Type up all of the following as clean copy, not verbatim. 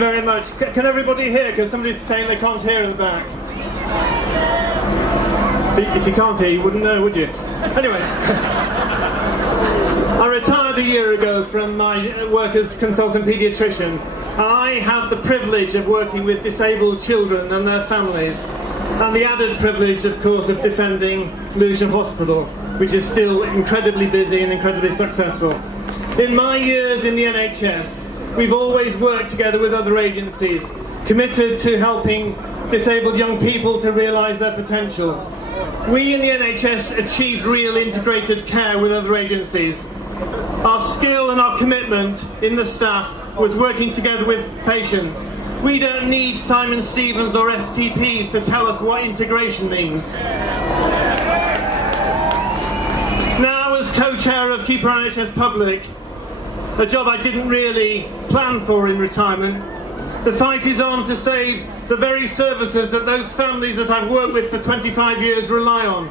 very much. Can everybody hear? Because somebody's saying they can't hear in the back. If you can't hear, you wouldn't know, would you? Anyway, I retired a year ago from my work as consultant paediatrician, and I have the privilege of working with disabled children and their families, and the added privilege, of course, of defending Lewisham Hospital, which is still incredibly busy and incredibly successful. In my years in the NHS, we've always worked together with other agencies, committed to helping disabled young people to realise their potential. We in the NHS achieved real integrated care with other agencies. Our skill and our commitment in the staff was working together with patients. We don't need Simon Stevens or STPs to tell us what integration means. Now, as co-chair of Keep Our NHS Public, a job I didn't really plan for in retirement, the fight is on to save the very services that those families that I've worked with for 25 years rely on.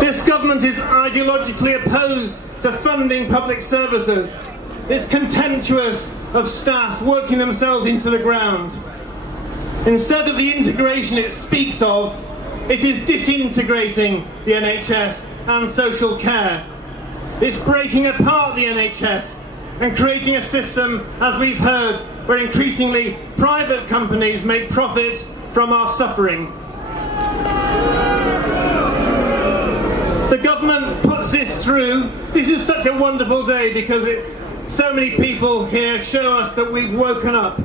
This government is ideologically opposed to funding public services. It's contemptuous of staff working themselves into the ground. Instead of the integration it speaks of, it is disintegrating the NHS and social care. It's breaking apart the NHS and creating a system, as we've heard, where increasingly private companies make profit from our suffering. The government puts this through. This is such a wonderful day because so many people here show us that we've woken up.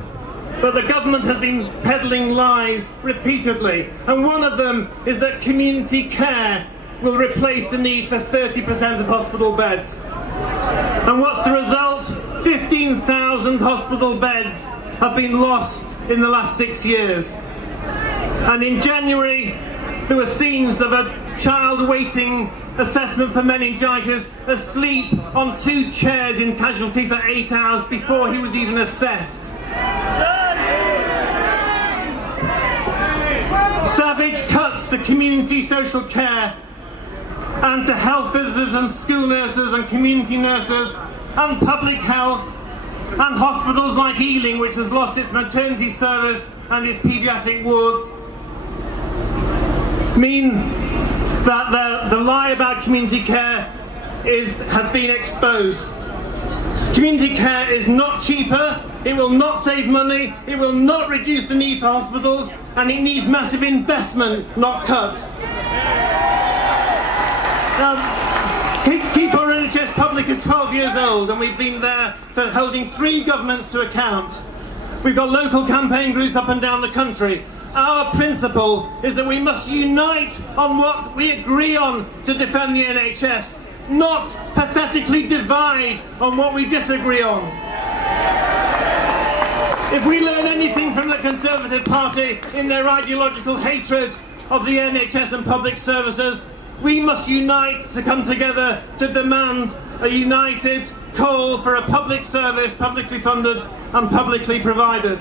But the government has been peddling lies repeatedly, and one of them is that community care will replace the need for 30% of hospital beds. And what's the result? 15,000 hospital beds have been lost in the last 6 years. And in January, there were scenes of a child waiting assessment for meningitis, asleep on 2 chairs in casualty for 8 hours before he was even assessed. Savage cuts to community social care and to health visitors and school nurses and community nurses and public health and hospitals like Ealing, which has lost its maternity service and its paediatric wards, mean that the lie about community care has been exposed. Community care is not cheaper, it will not save money, it will not reduce the need for hospitals, and it needs massive investment, not cuts. Keep Our NHS Public is 12 years old, and we've been there for holding 3 governments to account. We've got local campaign groups up and down the country. Our principle is that we must unite on what we agree on to defend the NHS, not pathetically divide on what we disagree on. If we learn anything from the Conservative Party in their ideological hatred of the NHS and public services, we must unite to come together to demand a united call for a public service, publicly funded and publicly provided.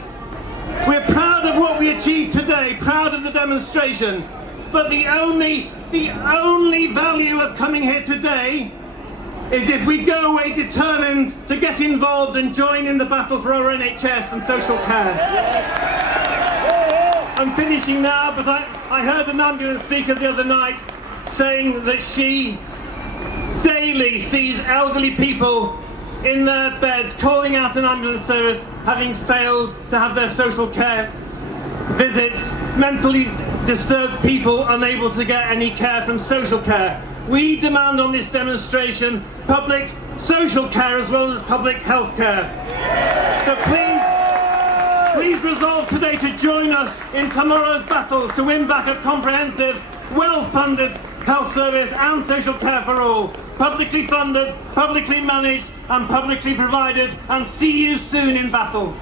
We're proud of what we achieved today, proud of the demonstration, but the only value of coming here today is if we go away determined to get involved and join in the battle for our NHS and social care. I'm finishing now, but I heard an ambulance speaker the other night saying that she daily sees elderly people in their beds calling out an ambulance service having failed to have their social care visits, mentally disturbed people unable to get any care from social care. We demand on this demonstration public social care as well as public health care. So please resolve today to join us in tomorrow's battles to win back a comprehensive, well-funded health service and social care for all. Publicly funded, publicly managed and publicly provided, and see you soon in battle.